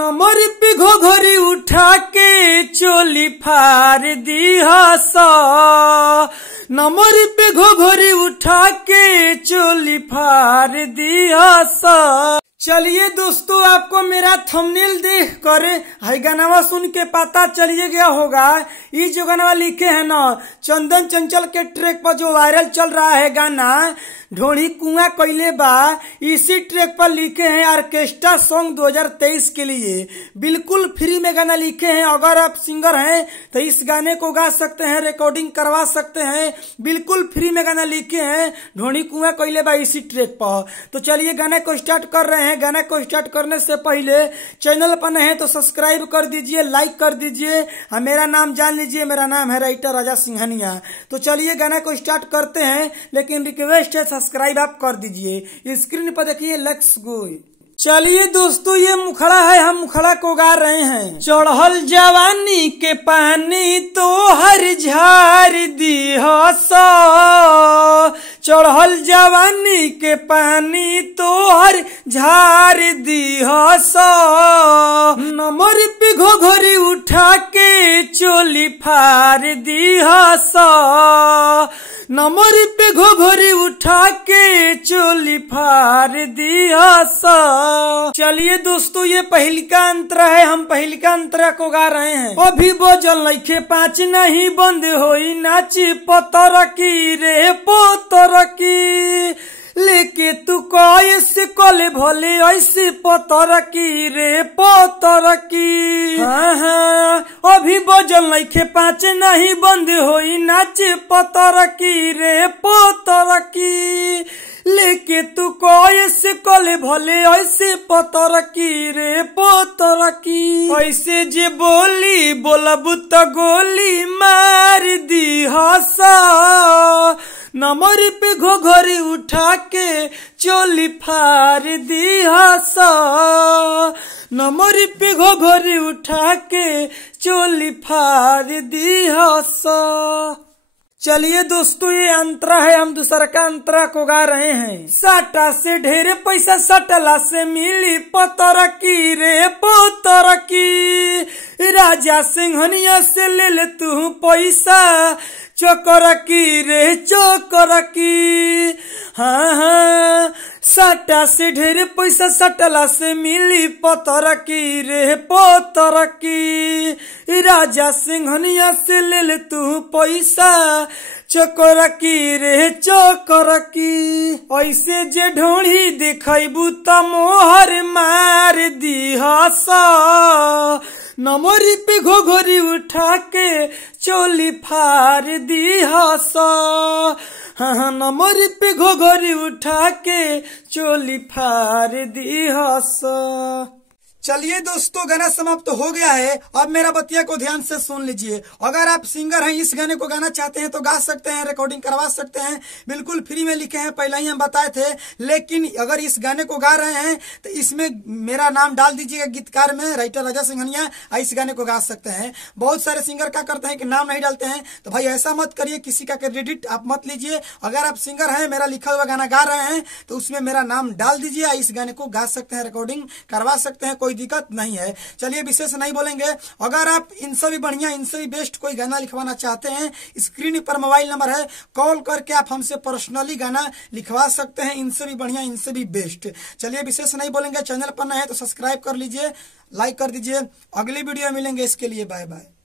नमर पे घोघरी उठा के चोली फार दी हस। नमर पे घोघरी उठा के चोली फार दी हस। चलिए दोस्तों, आपको मेरा थंबनेल देख कर हाई गानावा सुन के पता चलिए गया होगा। ये जो गाना लिखे है ना, चंदन चंचल के ट्रैक पर जो वायरल चल रहा है गाना ढोड़ी कुआं कैले बा, इसी ट्रैक पर लिखे हैं ऑर्केस्ट्रा सॉन्ग 2023 के लिए। बिल्कुल फ्री में गाना लिखे हैं। अगर आप सिंगर हैं तो इस गाने को गा सकते हैं, रिकॉर्डिंग करवा सकते हैं। बिल्कुल फ्री में गाना लिखे हैं, ढोड़ी कुआं कैले बा इसी ट्रैक पर। तो चलिए गाने को स्टार्ट कर रहे हैं। गाना को स्टार्ट करने से पहले चैनल पर नए हैं तो सब्सक्राइब कर दीजिए, लाइक कर दीजिए। मेरा नाम जान लीजिए, मेरा नाम है राइटर राजा सिंघानिया। तो चलिए गाना को स्टार्ट करते हैं, लेकिन रिक्वेस्ट है सब्सक्राइब आप कर दीजिए। स्क्रीन पर देखिए, लेट्स गो। चलिए दोस्तों, ये मुखड़ा है, हम मुखड़ा को गा रहे हैं। चढ़ल जवानी के पानी तो हर झार दी हस। चढ़ल जवानी के पानी तो हर झार दी हस। नमर पे घोघरी उठा के चोली फार दी हस। नमर पे घोघरी उठा के चोली फार दी हस। चलिए दोस्तों, ये पहिलका अंतरा है, हम पहिलका अंतरा को गा रहे हैं। अभी बजल नइखे 5 नहीं बंद होई नाची पतर की रे पतर की। लेके तू कैसे कले भले ऐसे पतर की रे पतर की। हाँ, अभी बजल नइखे 5 नहीं बंद होई नाचे पतर की रे पतर की। लेके तू कैसे कले भले ऐसे पतर की रे पतर की। ऐसे जे बोली बोलब तो गोली मार दी हस। नमर पे घोघरी उठा के चोली फार दी हस। नमर पे घोघरी उठा के चोली फार दी हस। चलिए दोस्तों, ये अंतरा है, हम दूसरा का अंतरा को गा रहे हैं। साटा से ढेर पैसा सटला से मिली पतर की रे पतर की। राजा सिंघनिया से ले ले तू पैसा चोकर की रे चोकर की। हाँ हाँ, साटा से ढेर पैसा सटला से मिली पतर की रे पतर की। राजा सिंघनिया से ले ले तू पैसा चोकर की रे चोकर की। ऐसे जे ढोड़ी देखबू त मोहर मार दी हस। नमर पे घोघरी उठा के चोली फार दी हस। हाँ, नमर पे घोघरी उठा के चोली फार दी हस। चलिए दोस्तों, गाना समाप्त तो हो गया है। अब मेरा बतिया को ध्यान से सुन लीजिए। अगर आप सिंगर हैं, इस गाने को गाना चाहते हैं तो गा सकते हैं, रिकॉर्डिंग करवा सकते हैं। बिल्कुल फ्री में लिखे हैं, पहले ही हम बताए थे। लेकिन अगर इस गाने को गा रहे हैं तो इसमें मेरा नाम डाल दीजिएगा गीतकार में, राइटर राजा सिंघानिया। इस गाने को गा सकते हैं। बहुत सारे सिंगर क्या करते हैं कि नाम नहीं डालते हैं, तो भाई ऐसा मत करिए, किसी का क्रेडिट आप मत लीजिए। अगर आप सिंगर हैं, मेरा लिखा हुआ गाना गा रहे हैं तो उसमें मेरा नाम डाल दीजिए। इस गाने को गा सकते हैं, रिकॉर्डिंग करवा सकते हैं, कोई दिक्कत नहीं है। चलिए विशेष नहीं बोलेंगे। अगर आप इनसे भी बढ़िया, इनसे भी बेस्ट कोई गाना लिखवाना चाहते हैं, स्क्रीन पर मोबाइल नंबर है, कॉल करके आप हमसे पर्सनली गाना लिखवा सकते हैं। इनसे भी बढ़िया, इनसे भी बेस्ट। चलिए विशेष नहीं बोलेंगे। चैनल पर नए हैं तो सब्सक्राइब कर लीजिए, लाइक कर दीजिए। अगली वीडियो मिलेंगे, इसके लिए बाय बाय।